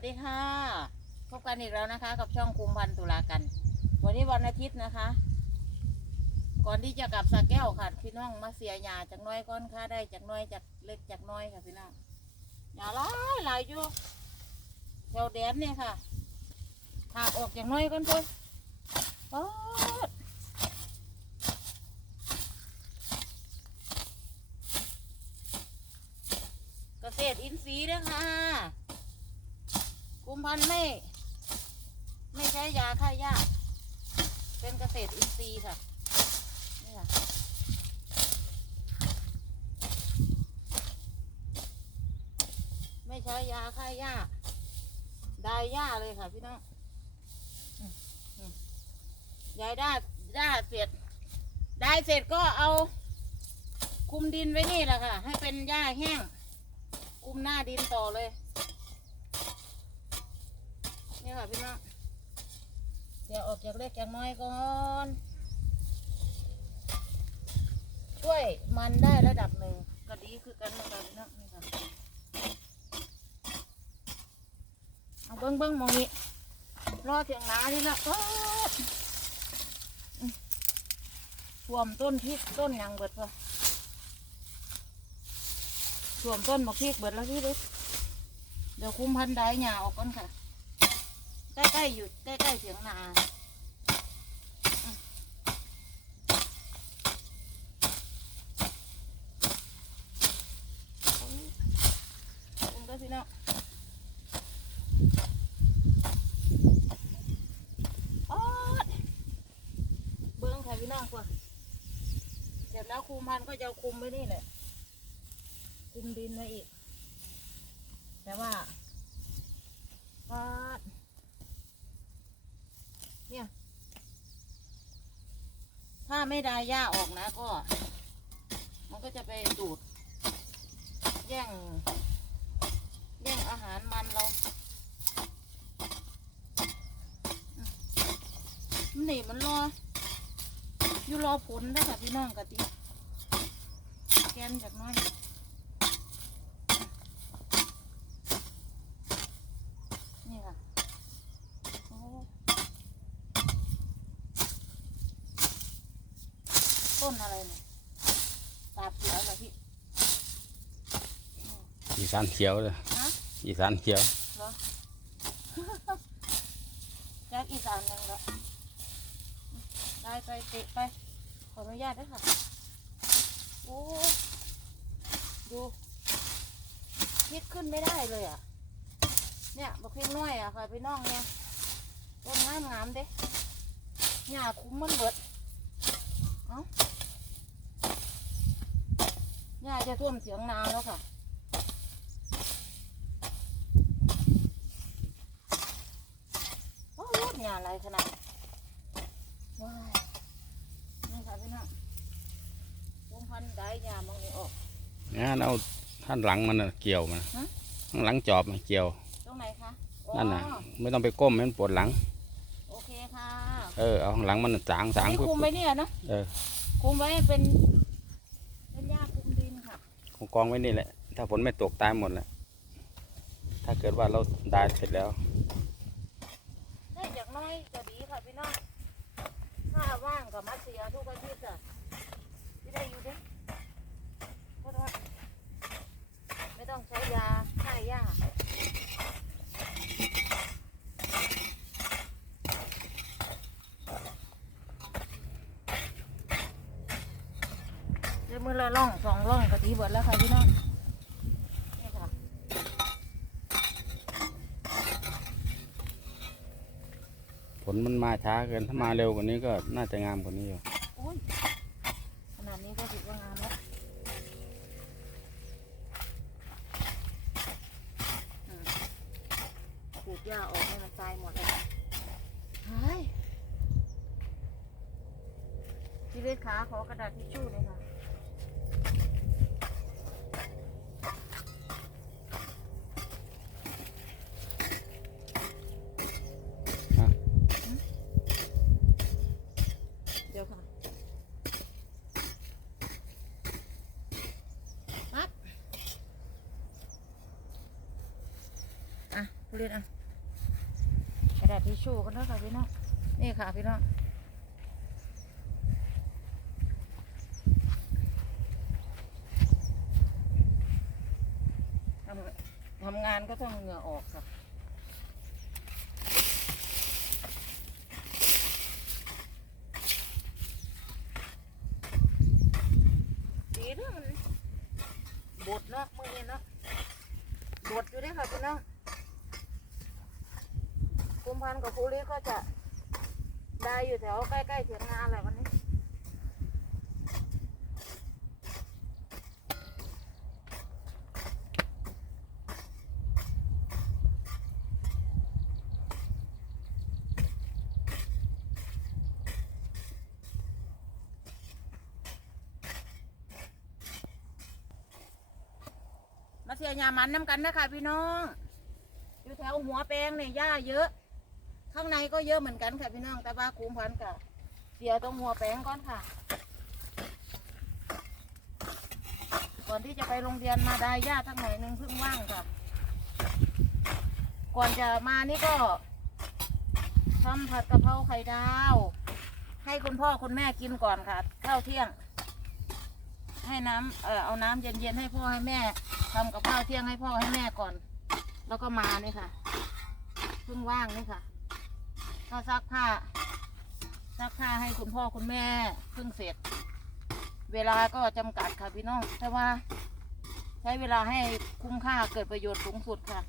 วัสดีค่ะ พบกันอีกแล้วนะคะ กับช่องคุมพันตุลากัน วันนี้วันอาทิตย์นะคะ ก่อนที่จะกลับสระแก้วค่ะ พี่น้องมาเสียหยาจากน้อยก้อนค่าได้จากน้อยจากเล็กจากน้อยค่ะพี่น้องหยาหลายหลายอยู่แถวแดนเนี่ยค่ะถากออกจากน้อยก้อนตัวป๊อดเกษตรอินทรีย์เด้อค่ะ กุ มันไม่ ไม่ใช้ยาฆ่าหญ้าเป็นเกษตรอินทรีย์ค่ะนี่ค่ะไม่ใช้ยาฆ่าหญ้าได้หญ้าเลยค่ะพี่น้องยายได้ได้เสร็จ ได้เสร็จก็เอา คุมดินไว้นี่แหละค่ะ ให้เป็นหญ้าแห้ง คุมหน้าดินต่อเลย นี่ค่ะพี่น้องเดี๋ยวออกจากเล็กจากน้อยก่อนช่วยมันได้ระดับหนึ่งก็ดีคือกันนะคะพี่น้องนี่ค่ะเอาเบิ้งเบิ้งมองนี้รอเถียงนานี่ละโอ๊ยอืมท่วมต้นพริกต้นยังเบิดพอท่วมต้นมะพริกเบิดแล้วพี่เล็กเดี๋ยวคุ้มพันธุ์ได้หญ้าออกก่อนค่ะ ใกล้ๆอยู่ใกล้ๆเสียงนาอืมเอาคุณก็พี่น้องโอ๊ยเบิ้งค่ะพี่น้องกว่าเสร็จแล้วคุมพันก็จะคุมไว้นี่แหละ คุมดินไว้อีก แต่ว่าปาด เนี่ย ถ้าไม่ได้หญ้าออกนะก็ มันก็จะไปดูด แย่ง แย่งอาหารมันเราอืมมันนี่มันรอ อยู่รอผลนะค่ะพี่น้องกะติแกนจากน้อย นี่ค่ะ โอ้ ต้นอะไรเนี่ยตาบเขียวเหรอพี่อีสานเขียวเลยฮะอีสานเขียวเหรอแจ็คอีสานยังเหรอได้ไปเตะไปขออนุญาตด้วยค่ะโอ้ดูพลิกขึ้นไม่ได้เลยอะ เนี่ยบอกพลิกน้อยอะค่ะพี่น้องเนี่ยต้นงามงามๆเด้หญ้าคุ้มมันเบิดเอ้า หญ้าจะท่วมเสียงนาแล้วค่ะ โอ้ยหญ้าอะไรขนาดว้ายนี่ค่ะพี่น้องพงพันธุ์ได้หญ้ามองนี่ออกงานเอาท่านหลังมันน่ะเกี่ยวมันฮะ ข้างหลังจอบมันเกี่ยว ตรงไหนคะนั่นน่ะอ๋อไม่ต้องไปก้มให้มันปวดหลัง โอเคค่ะเออ เอาข้างหลังมันน่ะสางสางนี่ปุ๊บคุมไว้เนี่ยนะเออ คุมไว้เป็นเป็นหญ้าคุมดิน ผมกองไว้นี่แหละ ถ้าฝนไม่ตกตายหมดแหละถ้าเกิดว่าเราได้เสร็จแล้วได้อย่างน้อยจะดีค่ะพี่น้องถ้าว่างก็มาเสียทุกอาทิตย์อะที่ได้อยู่เด้เพราะว่าไม่ต้องใช้ยาฆ่าหญ้าเดี๋ยวมือ ละล่องสองล่องกะทิเบิดแล้วค่ะพี่น้องนี่ค่ะฝนมันมาช้าเกินถ้ามาเร็วกว่านี้ก็น่าจะงามกว่านี้อยู่อุ้ยขนาดนี้ก็ถือว่างามแล้วอืมขูดหญ้าออกให้มันตายหมดเลยหายพี่เล็กขาขอกระดาษทิชชู่เลยค่ะ ฮะ เดี๋ยวค่ะปั๊บอะ ทุ เรียนอะกระดาษทิชชู่กันเถอะค่ะพี่น้องนี่ค่ะพี่น้องทำทำงานก็ต้องเหงื่อออกค่ะดีเนาะมันบดเนาะมือนี้เนาะบดอยู่เด้อค่ะพี่น้องกุม พันธ์กับภูริก็จะได้อยู่แถวใกล้ๆเถียงนาแหละวันนี้มาเสียยามันน้ำกันนะคะพี่น้อง อยู่แถวหัวแปลงเนี่ยหญ้าเยอะ ข้างในก็เยอะเหมือนกันค่ะพี่น้อง แต่ว่าคุมพันกับเสียตรงหัวแปลงก่อนค่ะ ก่อนที่จะไปโรงเรียนมาได้หญ้าทั้งหน่อยหนึงเพิ่งว่างค่ะ ก่อนจะมานี่ก็ทำผัดกะเพราไข่ดาว ให้คุณพ่อคุณแม่กินก่อนค่ะข้าวเที่ยง ให้น้ำเออเอาน้ำเย็นๆให้พ่อให้แม่ทำกับข้าวเที่ยงให้พ่อให้แม่ก่อน แล้วก็มานี่ค่ะเพิ่งว่างนี่ค่ะ ก็ซักผ้า ซักผ้าให้คุณพ่อคุณแม่เพิ่งเสร็จ เวลาก็จำกัดค่ะพี่น้อง แต่ว่า ใช้เวลาให้คุ้มค่าเกิดประโยชน์สูงสุดค่ะ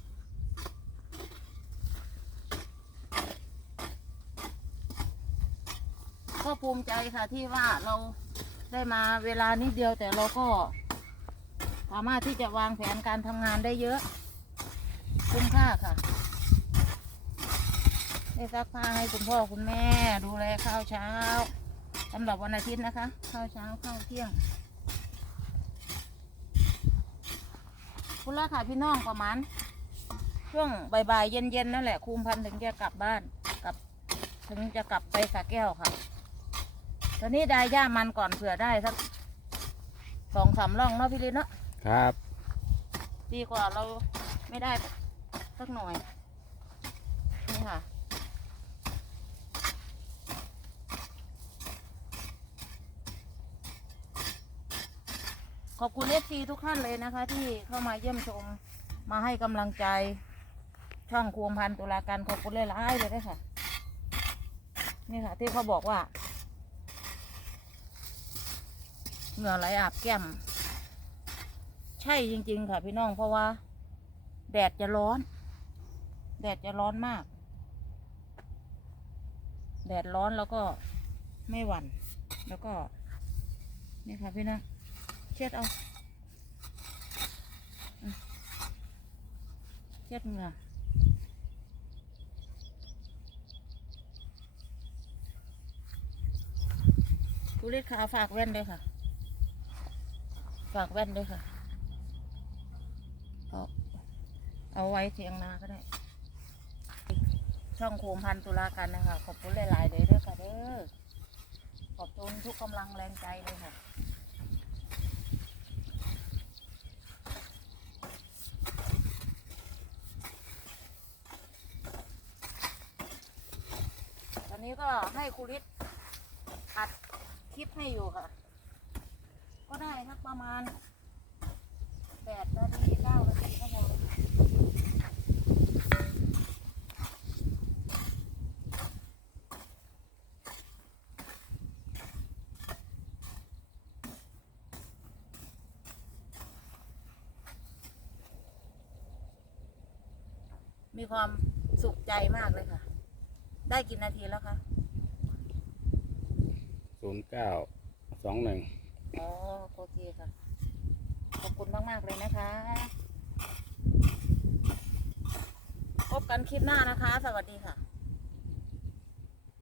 ก็ภูมิใจค่ะที่ว่าเราได้มาเวลานิดเดียวแต่เราก็ สามารถที่จะวางแผนการทำงานได้เยอะ คุ้มค่าค่ะ ได้ซักผ้าให้คุณพ่อคุณแม่ ดูแลข้าวเช้าสำหรับวันอาทิตย์นะคะ ข้าวเช้าข้าวเที่ยงคุณละค่ะพี่น้องประมาณช่วงบ่ายๆเย็นๆนั่นแหละคุมพันธุ์ถึงจะกลับบ้านกลับ ถึงจะกลับไปสระแก้วค่ะ ตอนนี้ได้ย่ามันก่อนเผื่อได้สักสองสามร่องเนาะพี่ลินเนาะครับ ดีกว่าเราไม่ได้สักหน่อย นี่ค่ะ ขอบคุณเอฟซีทุกท่านเลยนะคะ ที่เข้ามาเยี่ยมชมมาให้กำลังใจ ช่องควงพันตุลาการขอบคุณหลายๆเลยด้วยค่ะ นี่ค่ะ ที่เขาบอกว่า เหงื่อไหลอาบแก้ม ใช่จริง ๆ ค่ะ พี่น้องเพราะว่า แดดจะร้อน แดดจะร้อนมาก แดดร้อนแล้วก็ไม่หวั่นแล้วก็ นี่ค่ะพี่น้อง เช็ดเอาเช็ดเหงื่อทุเรศขาฝากแว่นด้วยค่ะ ฝากแว่นด้วยค่ะเอาเอาไว้เทียงนาก็ได้ ช่องโคมพันธุ์ตุลากันนะคะ ขอบคุณหลายๆเลยเด้อค่ะเด้อขอบคุณทุกกำลังแรงใจเลยค่ะ ตอนนี้ก็ ให้ครูฤทธิ์อัดคลิปให้อยู่ค่ะ ก็ได้สักประมาณแปดนาทีเก้านาทีก็พอมีความสุขใจมากเลยค่ะ ได้กี่นาทีแล้วคะ ศูนย์เก้าสองหนึ่งอ๋อโอเคค่ะ ขอบคุณมากมากเลยนะคะ พบกันคลิปหน้านะคะ สวัสดีค่ะ